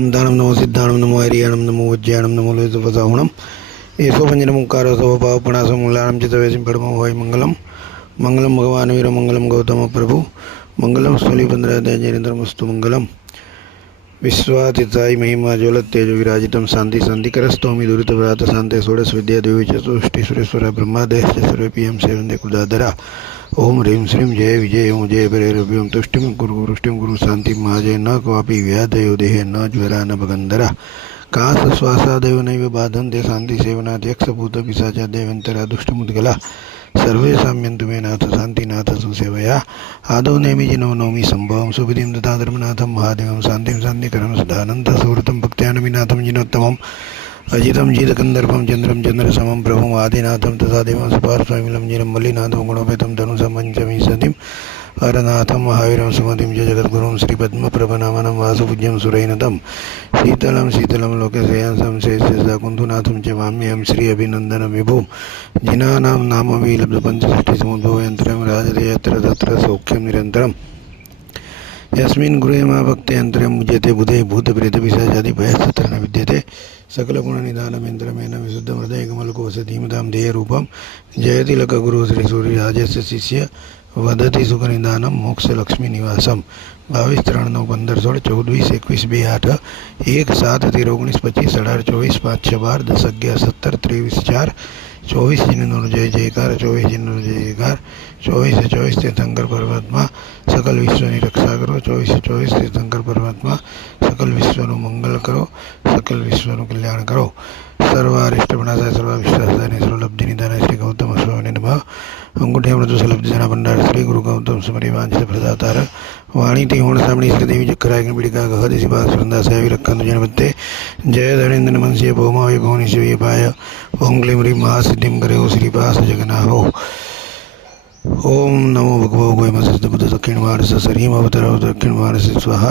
दानम नमो सिद्धाणम नमो हरियाणम नमो उज्जैनम नमो लोहितपसाहुणम येसो पंजनमुकारो सव पावपणासो मूलाणम चितवेसिं पडमो होय मंगलम मंगलम भगवान वीर मंगलम गौतम प्रभु मंगलम स्थलीपंद्रादय जयेन्द्रमस्तु मंगलम विश्वातीताय महिमा ज्वलत तेजो विराजितम शांति शांतिकरस्तोमि दुरितव्रात शांते षोडश विद्या देवी चतुष्टि सुरेश्वर ब्रह्मादेश सर्वेपि हम सेवन्ते कुलदाधरा ओम ह्रीं श्रीं जय विजय ओं जय भैरव्यों तुष्टिं गुरु शांति महाजय न क्वापि व्याधयो देहे न ज्वरा न भगंधरा काश श्वासादेव नैव बाधन्ते शांति सेवनात् यक्षभूत पिशाचा देवन्तरा दुष्टमुद्गला सर्वे साम्यन्तु मे नाथ शान्तिनाथ सुसेवया आदौ नेमिजिनो नौमि सम्भवं सुविधिं तथा धर्मनाथं महादेवं शान्तिं शान्तिकरं सदानन्द सुहृतं भक्त्यानमिनाथं जिनोत्तमम् अजितं जितकन्दर्पं चन्द्रं चन्द्रसमं प्रभुम् आदिनाथं तथा देवं सुपार्श्वमिलं जिनं मल्लिनाथं गुणोपेतं धनुसमञ्चमी सतिं हरनाथं महावीरं सुमतिं च जगद्गुरुं श्रीपद्मप्रभनामनं वासुपूज्यं सुरैनतं शीतलं लोकश्रेयांसं शेषशाकुन्तुनाथं च वाम्यहं श्री अभिनन्दनं विभुं जिनानां नामवि लब्धपञ्चसृष्टिसमुद्भवयन्त्रं राजते यत्र तत्र सौख्यं निरन्तरम् यस्मिन् गुरुये मा भक्त्यन्तरं मुज्यते बुधे भूतप्रेतपिशाचादि भयस्तत्र न विद्यते सकलगुणनिधानमेन्द्रमेन विशुद्धहृदयकमलकोशधीमतां ध्येयरूपं जयतिलकगुरु श्रीसूर्यराजस्य शिष्य वदति सुखनिदानं मोक्षलक्ष्मीनिवासं 22-3-9-15-16-14-21 2-8 1-7-13-19-25 18-24 5-6 12 10-11 17 23 4 24 जिन्होंने जय जयकार 24 जिन्होंने जय जयकार 24 तीर्थंकर परमात्मा सकल विश्वની રક્ષા કરો 24 तीर्थंकर परमात्मा सकल विश्वનું મંગલ કરો सकल विश्वનું કલ્યાણ કરો सर्वारिष्टपणासाय सर्वाविश्वासाय सर्वलब्धि निधानाय श्री गौतम स्वामी नमः अंगूठे अमृत सुलब्धि जना भंडार श्री गुरु गौतम समरी वांछित प्रदातार वाणी ती होण सामणी श्री देवी चक्राय पीड़िका गह दिशि बाग सुरंदा सेवी रखंद जनपत्ते जय धनेन्द्र मनस्य भौमाय भौनि शिवय पाय ओम क्लीं ह्रीं महासिद्धिं करो श्रीपास जगन्नाहो ओम नमो भगवो गोयमस्य बुद्ध दक्षिण मानस सरीम अवतार दक्षिण मानस स्वाहा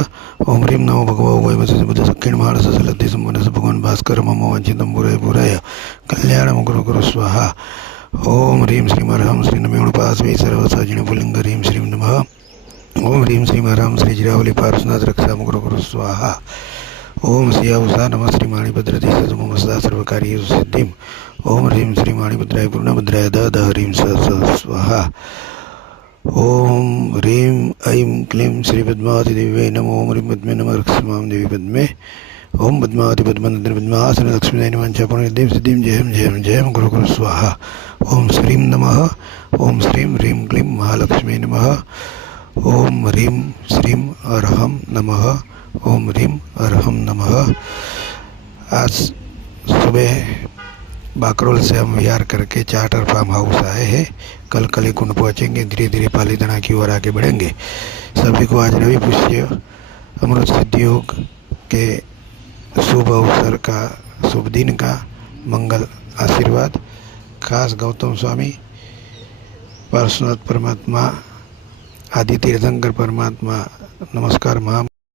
ओम ह्रीं नमो भगवो गोयमस्य बुद्ध दक्षिण मानस सलद्धि संबंध भगवान भास्कर मम वंचितं पुराय कल्याणं गुरु गुरु स्वाहा ओम ह्रीं श्रीमरहं श्रीनमेणुपास्वै सर्वसाजिण पुलिंग ह्रीं श्रीं नमः ओम ह्रीं श्रीमरहं श्रीजिरावली पार्श्वनाथ रक्षां गुरु गुरु स्वाहा ओम श्रियावसा नमः श्रीमाणिभद्रति सतममस्ता सर्वकार्य सिद्धिम् ओम ह्रीं श्रीमाणिभद्राय पूर्णभद्राय द ह्रीं स स्वाहा ओम ह्रीं ऐं क्लीं श्री पद्मावती देव्यै नमो ओम ह्रीं पद्मे नमः रक्षमां देवी पद्मे ओम पद्मावती पद्मनंदन पद्मासन लक्ष्मी निवांचापुणिद्धिं सिद्धिं जयं गुरु गुरु स्वाहा ओम श्रीं नमः ओम श्रीं ह्रीं क्लीं महालक्ष्मी नमः ओम ह्रीं श्रीं अर्हं नमः ओम ह्रीं अर्हं नमः। आज सुबह बाकरोल से हम विहार करके चार्टर फार्म हाउस आए हैं। कल कली कुंड पहुँचेंगे, धीरे धीरे पालीताना की ओर आगे बढ़ेंगे। सभी को आज रवि पुष्य अमृत सिद्धि योग के शुभ अवसर का शुभ दिन का मंगल आशीर्वाद। खास गौतम स्वामी पार्श्वनाथ परमात्मा आदि तीर्थंकर परमात्मा नमस्कार महा